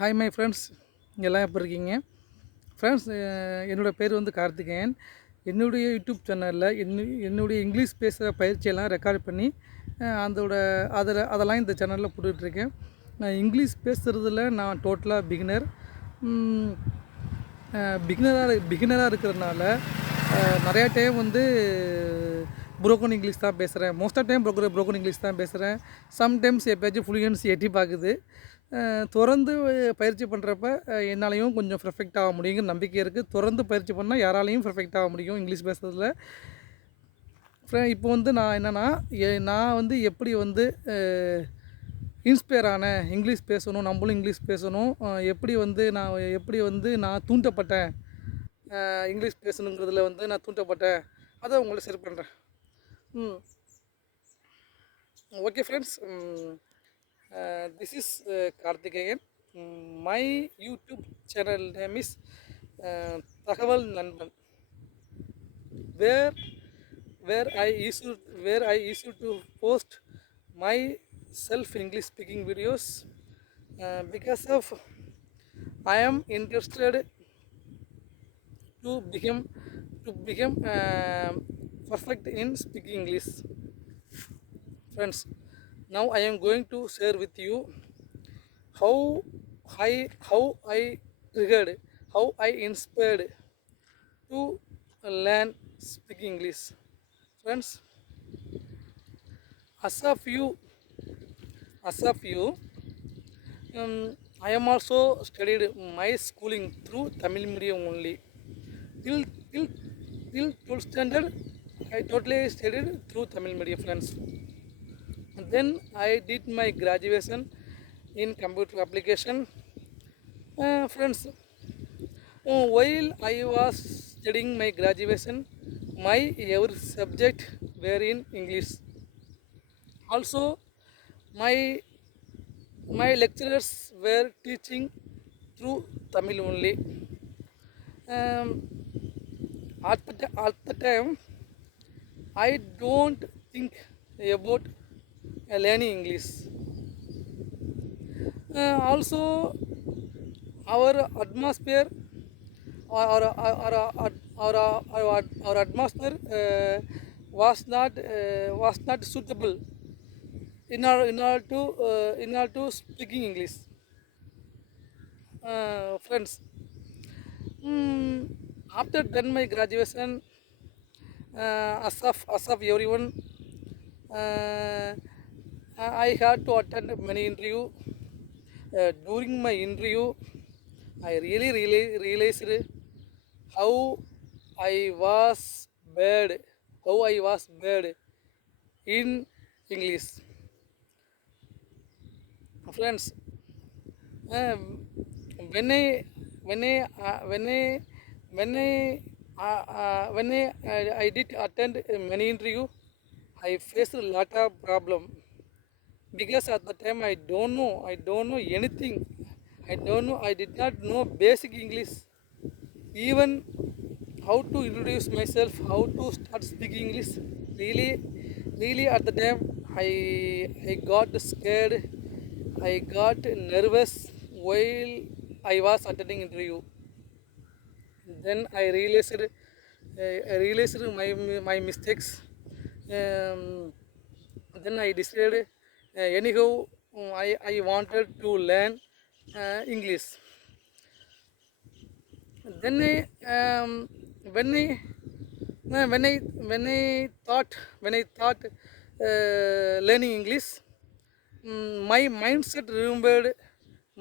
Hi my friends, எல்லாம் எப்படி இருக்கீங்க? ஃப்ரெண்ட்ஸ், என்னோடய பேர் வந்து கார்த்திகேயன். என்னுடைய யூடியூப் சேனலில் என்னுடைய இங்கிலீஷ் பேசுகிற பயிற்சியெல்லாம் ரெக்கார்ட் பண்ணி அதெல்லாம் இந்த சேனலில் போட்டுட்ருக்கேன். நான் இங்கிலீஷ் பேசுகிறதுல நான் டோட்டலாக பிகினராக இருக்கிறதுனால நிறையா டைம் வந்து புரோக்கன் இங்கிலீஷ் தான் பேசுகிறேன். Most of time broken English தான் பேசுகிறேன். சம்டைம்ஸ் எப்போயாச்சும் ஃப்ளூயன்சி எட்டி பார்க்குது. தொடர்ந்து பயிற்சி பண்ணுறப்ப என்னாலையும் கொஞ்சம் பெர்ஃபெக்ட் ஆக முடியுங்கிற நம்பிக்கை இருக்குது. தொடர்ந்து பயிற்சி பண்ணால் யாராலையும் பெர்ஃபெக்ட் ஆக முடியும் இங்கிலீஷ் பேசுகிறதுல. இப்போ வந்து நான் என்னென்னா, நான் வந்து எப்படி வந்து இன்ஸ்பயர் ஆனேன் இங்கிலீஷ் பேசணும், நம்மளும் இங்கிலீஷ் பேசணும், எப்படி வந்து நான் தூண்டப்பட்டேன் இங்கிலீஷ் பேசணுங்கிறதுல வந்து நான் தூண்டப்பட்டேன், அதை உங்களை ஷேர் பண்ணுறேன். Okay friends, this is Karthikeyan. My YouTube channel name is தகவல் நண்பன், where I used to post my self English speaking videos because of I am interested to become perfect in speaking English. Friends, now I am going to share with you how I triggered, how I inspired to learn speaking English. Friends, as of you, I am also studied my schooling through Tamil medium only. Till 12th standard, I totally studied through Tamil medium, friends. And then I did my graduation in computer application. Friends, while I was studying my graduation, my every subject were in English. Also, my lecturers were teaching through Tamil only. At the time, I don't think about learning English. Also, our atmosphere our atmosphere was not suitable in order to speaking English. Friends, after done my graduation, as of everyone, I had to attend many interview. During my interview, I really realized how I was bad in English. Friends, um, when I when I when I when I I did attend many interview, I faced a lot of problem because at the time I don't know anything. I did not know basic English, even how to introduce myself, how to start speaking English. Really at the time I got scared, I got nervous while I was attending interview. Then I realized my mistakes. Then I decided, anyhow, I wanted to learn English. Then when I thought learning English, my mindset remembered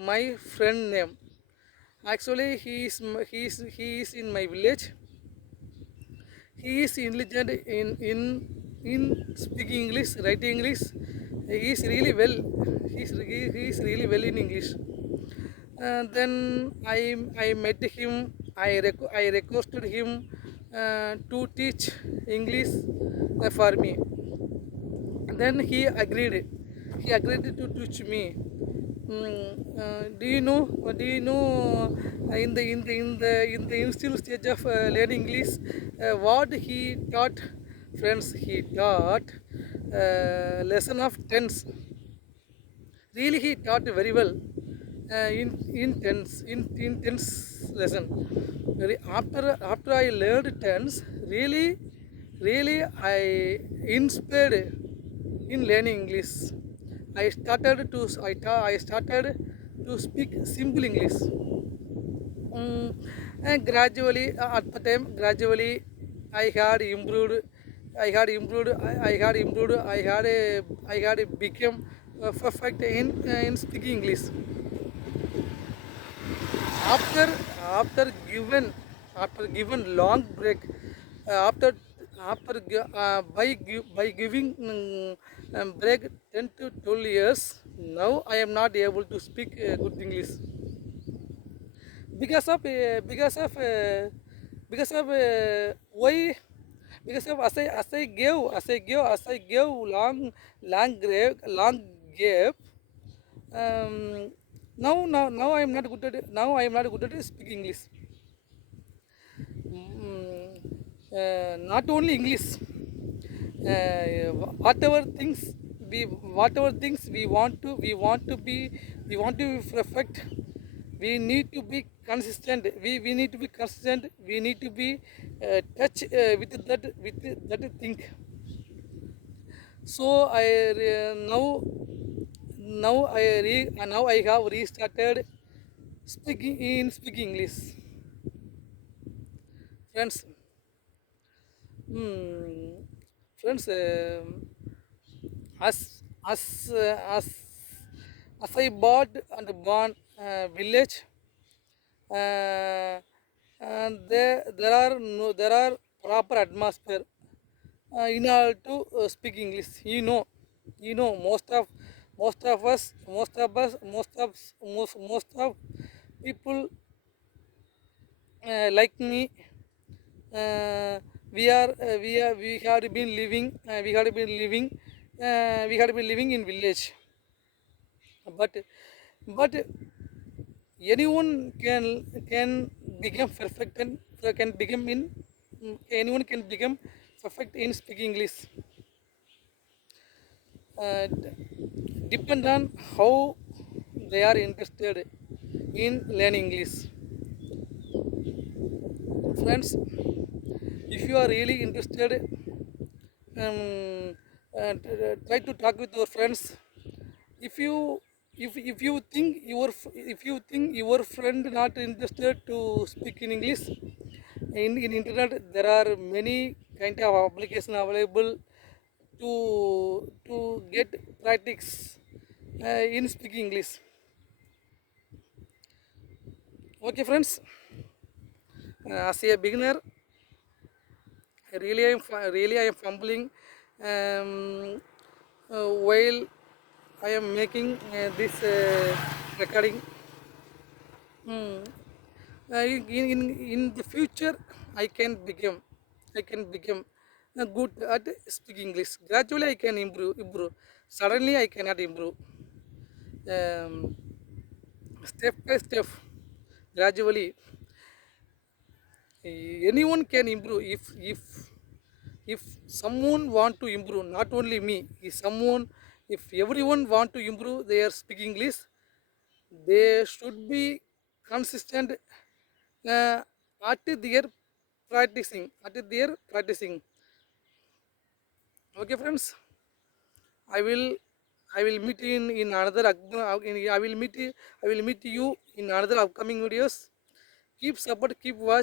my friend name. Actually, he is in my village. He is intelligent in speaking English, writing English. He is really well. He is really well in English. Then I met him. I requested him to teach English for me. Then he agreed. He agreed to teach me. Do you know? In the initial stage of learning English, what he taught? Friends, he taught lesson of tense. Really, he taught very well. in tense lesson. After I learned tense, really really I inspired in learning English. I started to speak simple English. And gradually, at the time, gradually, I had improved. I had improved. I had become perfect in speaking English. After after given long break, after by giving break 10 to 12 years, now I am not able to speak good English because of why, because of as I gave long gap. Now I am not good at speaking English. Not only English, whatever things whatever things we want to be perfect. We need to be consistent. We need to be consistent. We need to be touch with that thing. So now I have restarted speaking English, friends. Hmm, friends, as as uh, as as I bought and born village, uh, and there are no there are proper atmosphere in order to speak English. Most of people like me. We have been living. We have been living in village, but anyone can become perfect and can become in anyone can become perfect in speaking English. Depend on how they are interested in learning English. Friends, if you are really interested, try to talk with your friends. If you if, if you think if you think your friend not interested to speak in English, in internet there are many kind of application available to get practice in speaking English. Okay, friends. As a beginner, really I am fumbling while I am making this recording. Hmm. In the future, I can become I can become good at speaking English. Gradually, I can improve. Suddenly, I cannot improve. Um, Step by step, gradually, anyone can improve if someone want to improve. Not only me, if everyone want to improve their speaking English, they should be consistent uh, at their practicing. Okay, friends, i will I will meet in another I will meet you in another upcoming videos. Keep support, keep watch.